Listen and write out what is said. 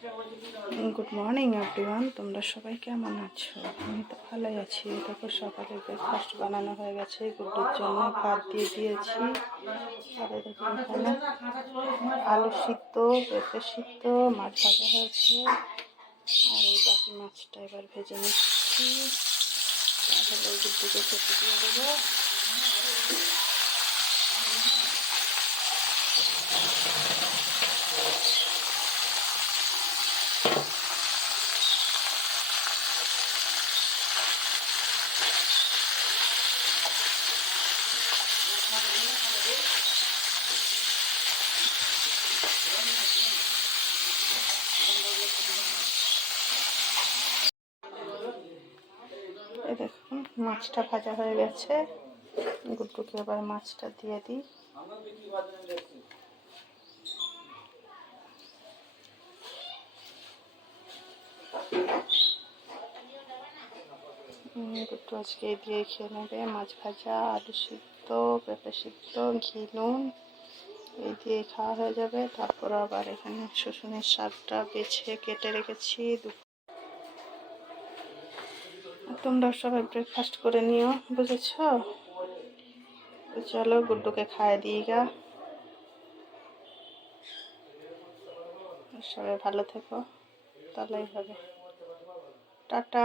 Good morning everyone, তোমরা সবাই কেমন আছো? আমি তো ভালোই আছি। দেখো সকালে ব্রেকফাস্ট বানানো হয়ে গেছে, গুড্ডুর জন্য ভাত দিয়ে দিয়েছি। আর দেখো এখানে আলু সিদ্ধ, পেঁপে সিদ্ধ, মাছ ভাজা হয়েছে। আর এই বাকি মাছটা এবার ভেজে নিচ্ছি, তাহলে গুড্ডুকে খেতে দিয়ে দেবো। এই দেখুন মাছটা ভাজা হয়ে গেছে, গুড্ডুকে এবার মাছটা দিয়ে দিই। গুড্ডু আজকে এই দিয়ে খেয়ে নেবে, মাছ ভাজা, আলু সিদ্ধ, পেঁপে সিদ্ধ, ঘি নুন এই দিয়ে খাওয়া হয়ে যাবে। তারপর আবার এখানে শুশুনের শাকটা বেছে কেটে রেখেছি। তোমরা সবাই ব্রেকফাস্ট করে নিও, বুঝেছ? চলো গুড্ডুকে খাইয়ে দিই গা। সবাই ভালো থেকো, তাহলেই হবে। টাটা।